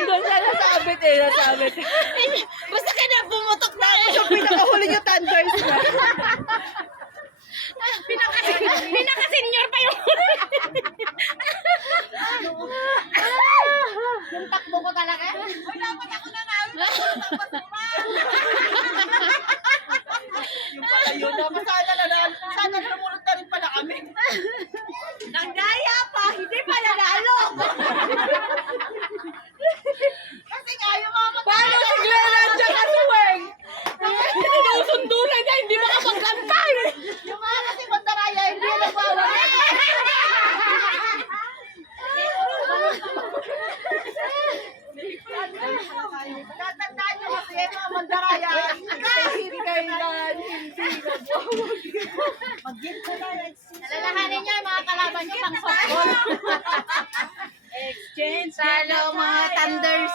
Doon siya nasabit eh, nasabit. Basta ka na pumutok na eh. Yung pinakahuli yung thunders na. Pinaka-senior pa yung yung takbo ko talaga. Uy, dapat ako na namin. Yung pala yun. Dapat sana namulot na rin pala kami. Nagdaya pa, hindi pa nanalo. Kasi nga yung mga Paano si Glenn at saka si Weng? sinusundo na niya, hindi makapagkantay. Yung mga kasi mandaraya, hindi na nagwawala. Tatandaan niyo kasi yung mga mandaraya. Hindi kayo lang, hindi Nalalahanin niyo yung mga kalaban niyo pang softball. Exchange. Salo mga Thunders.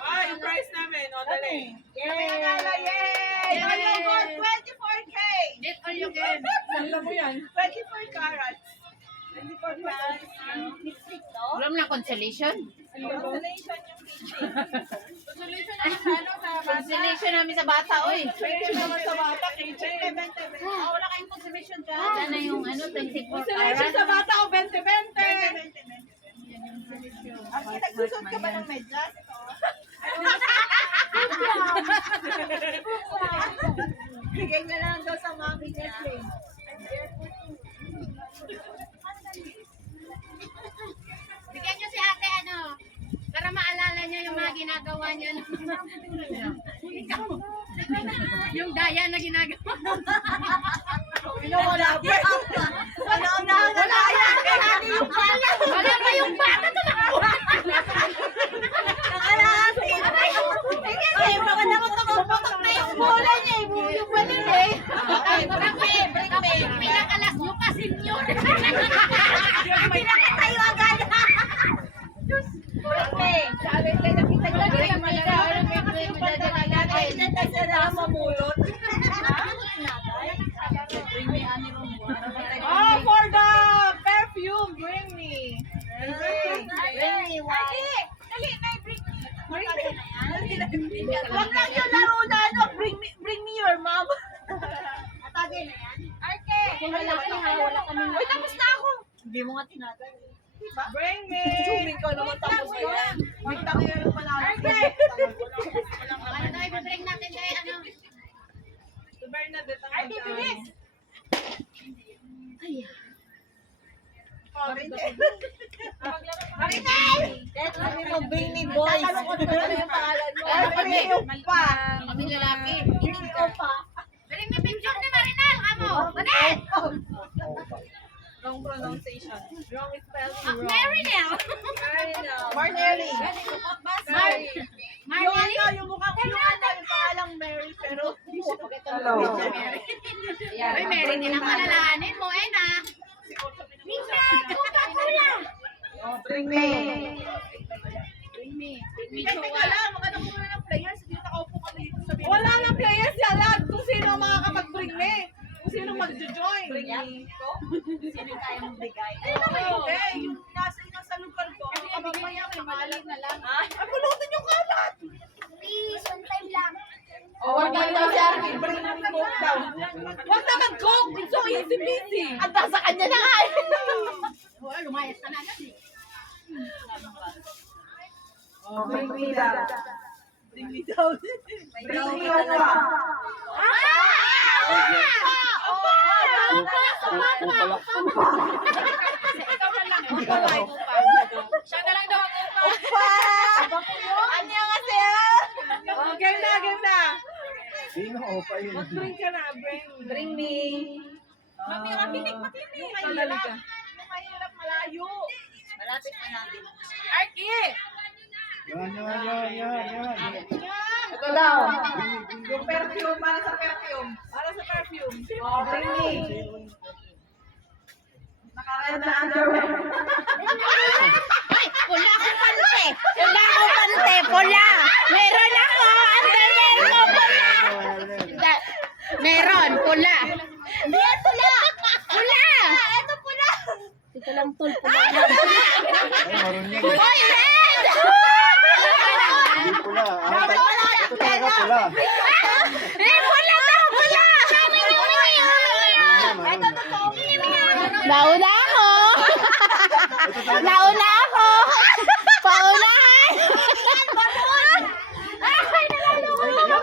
Ah, yung price namin. O, dali. Yay! Yay! All you got, 24K. Get all you can. Saan mo yan? 24 carats. 24 carats. Alam na consolation? Consolation yung teaching. Consolation yung ano sa bata. Consolation namin sa bata, oy. Consolation naman sa bata. Teaching. 20. Wala kayong consolation dyan. Sana yung ano, 24 Consolation carats. sa bata o 20. Ang nagsusot ka ba ng medyas? Bigay na lang daw sa mami niya. Bigyan niyo si ate ano, para maalala niya yung mga ginagawa niya. Yung daya na ginagawa. Wala pa. Wala yan. Wala pa yung bata tumakbo. Ay, maganda mo tumuputok na yung bola niya. Yung balin eh. Tapos pinakalas nyo pa, senyor. Pinakatayo agad. Sabi tayo nakita ko na yung malala. Ay, nagtasa na mamulot. Oh, for the perfume, bring me. Bring me one. Dali, bring me. Wag lang yung laro na ano, bring me your mom. Atagay na yan. Arte. Wala kami. Uy, tapos na ako. Hindi mo nga tinatay. Diba? Bring me. Zooming ka naman tapos na yan. Wait lang yun pala. Arte. Ano na i-bring natin kay ano? Si Bernadette ang Arte, bilis. Ay. Sabi mo, bring me boys. Tatanong ko naman yung pangalan mo. Bring me pa. Kami lalaki. Bring me pa. Bring me picture ni Marinal, kamo. Marinal! Wrong pronunciation. Wrong spelling. Marinal! Marnelli. Yung Marinal! ano, yung mukha ko yung ano, yung pangalang Mary, pero hindi siya Hello. Uy, Mary, din ang malalahanin mo, eh na. Minka, Coca-Cola! Bring me. Bring me. Bring me, Teka Jowa. lang, maghanap ko muna ng players. Hindi nakaupo kami dito sa wala nang players yan lahat. Kung sino ang makakapag-bring me. Kung sino magjo-join. Bring me. Sino kaya mong bigay? Hindi, yung nasa lugar ko. Kasi mamaya, may madalit na lang. Ay, pulutin yung kalat. Please, one time lang. Oh, wag na daw si Arvin. Bring me coke daw. Wag na mag-coke. It's so easy busy. Ang sa kanya na nga. Oo, lumayas ka na agad eh. Bring me daw. Bring me down. Bring me over. Ikaw na lang. Siya na lang daw ang upa. Annyeonghaseyo. Oh, game na. Sino opa yun? Mag-drink ka na. Bring me. Matinig. Madali ka. Mahirap malayo. Malapit na natin. Arky! Yan. Ito daw. Yung perfume, para sa perfume. Oh, bring me. Nakaraan na underwear. Ay, pula akong pante. Pula. Meron ako. pula. Pula daw, pula! Ito Nauna ako! Nauna ako! Paunahan! Ay,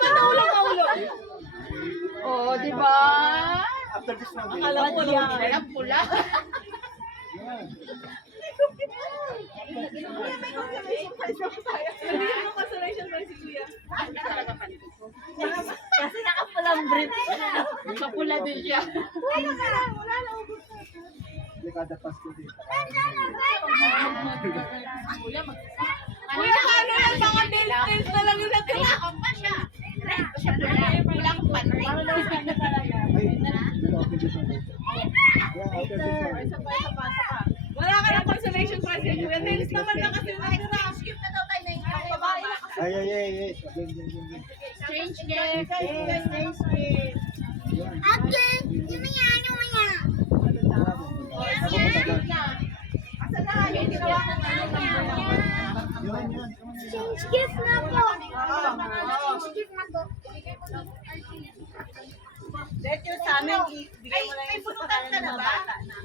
nalulungan! Oo, di ba? After this one. Akala ko Ay, ang pula. Hindi mo consolation prize si Kuya. Kasi nakapulang brief. Kapula din siya. Dekada Pasko dito. Kuya, ano yan? Mga nails na lang yung natira. pa siya. Siya pula. Pulang panty. Ay, okay this one. Yeah, after this one. Wala ka ng consolation prize kay Kuya. Nails naman na kasi yung natira. Skip na daw tayo na yung babae na kasi. Ay. Game. Strange gift. Ate, yun na yan, yun na yan. Asa na? Yung ginawa ko na Yun. Change gift na po. Change gift na po. Dahil yun sa amin, ibigay mo lang yung pangalan ng mga bata na.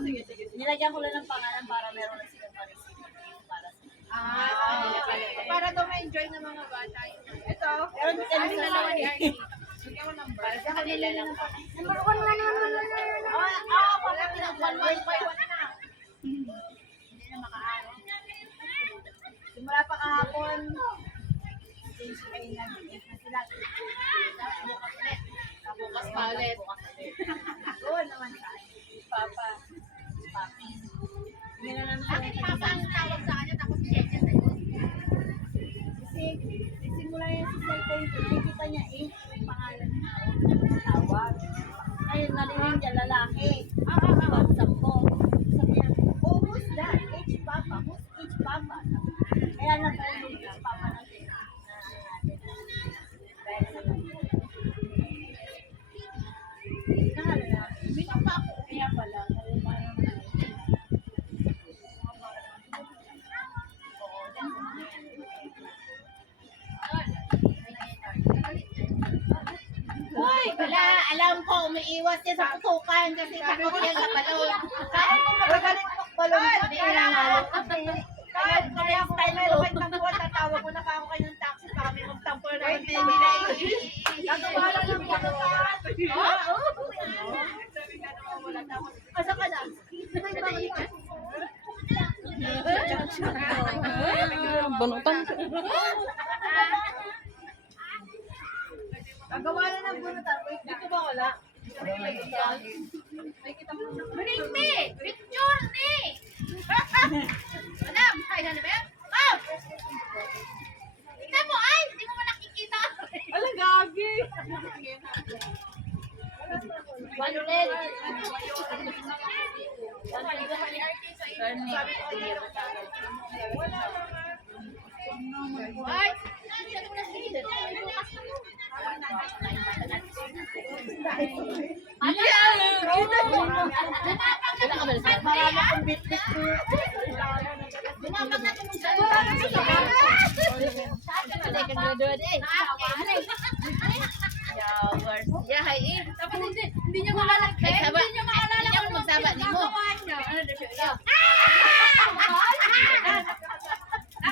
Sige. Nilagyan ko lang ng pangalan para meron na silang pa-receive para sa Para daw ma-enjoy ng mga bata. Ito. Meron din kami sa lawan ni Arnie. Bigyan mo number. Para sa kanila lang. Number 1 na. Wala pinag 1 by 1 na. Hindi na makaano. Simula pa kahapon. Change kayo na. Sila. Bukas ulit. Bukas pa ulit. Oo naman tayo. Papa. Papi. Hindi na namin Bakit papa ang tawag sa kanya tapos siya sa iyo? Kasi simula yan sa cellphone ko, nakikita niya yung pangalan niya. Tawag. Ayun, narinig niya lalaki. WhatsApp ko. Sabi niya, oh, who's that? H Papa. Who's H Papa? Kaya nag-along H Papa natin. Dahil sa Minang pa ako. Kaya pala. Hoy, wala. Alam ko, umiiwas siya sa putukan kasi takot yan sa balon. Kaya ko magagaling balon. Hindi na nga. Kahit kaya ako kayo meron ng buwan, tatawag ko na pa ako kayo ng taxi para kami magtampo na ng TV. Gagawa lang ng gagawa. Asa ka na? Banutan. Gagawa lang ng bunutan. Wait, dito ba wala? Bring me! Picture me! Madam, kaya na ba yan? Oh! Tingnan mo, ay! Hindi mo nakikita. Alang gagi. Walunin. Ay! Hindi niya makalala. Hindi niya makalala kung magsaba ni mo. Ano daw siya?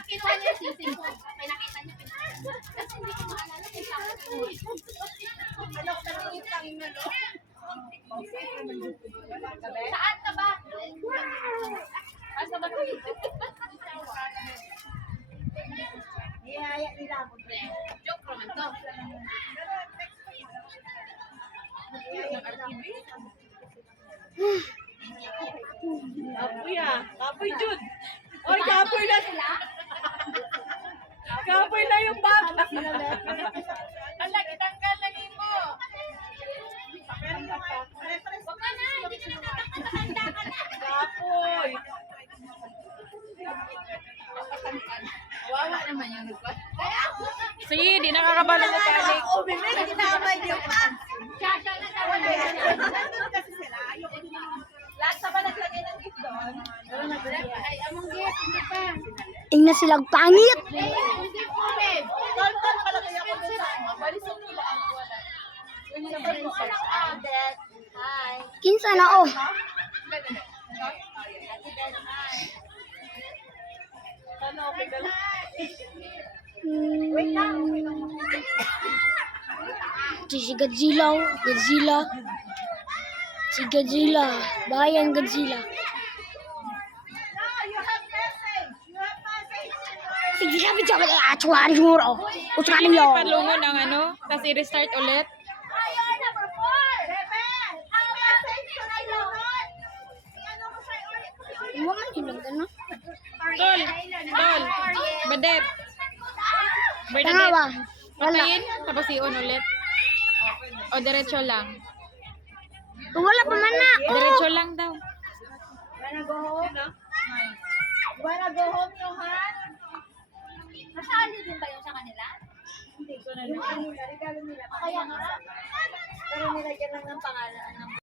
Kinuha niya yung sisig ko. May nakita niya. Kasi hindi ko maalala kung saan ko. Ano ko talagang tanging na lo? Saan ka ba? Saan ka ba? Ihaya nila ako. Joke naman to. Kapoy ah. Kapoy Jud. Oy, kapoy na. Kapoy na yung bata. Ang lagi tanggal lagi mo. Huwag ka na, hindi ka nakakatanda ka na. Kapoy. Wawa naman yung nagpa. Sige, di nakakabala na palik. Oh, bebe, kinamay niyo pa. Siya na sa wala. Kasi sila, ayoko din naman. Last na ba naglagay ng gift doon? Ay, among gift, hindi pa. Tingnan silang pangit. Hindi po, babe. Hi. Kinsa na oh. Sana okay ka lang. Wait lang. Si Godzilla, oh. Godzilla. Si Godzilla. Bayan Godzilla. No, you have message. You have message. Sige, sabi siya, atsuhan siguro. Usahan niyo. Palungon ang ano, tapos i-restart ulit. Ayun, number 4. Rebel. Ang message ko na yun. Ano ko sa'yo ulit? Iwan man nilang gano'n. Tol, tol, badet. Tanga ba? Wala. Patayin, tapos i-on ulit. O diretso lang. Wala pa man na. Diretso lang daw. Wanna go home? Wanna go home, Johan? Nasali din ba yun sa kanila? Hindi ko na lang. Regalo nila. Kaya nga. Pero nilagyan lang ng pangalan ng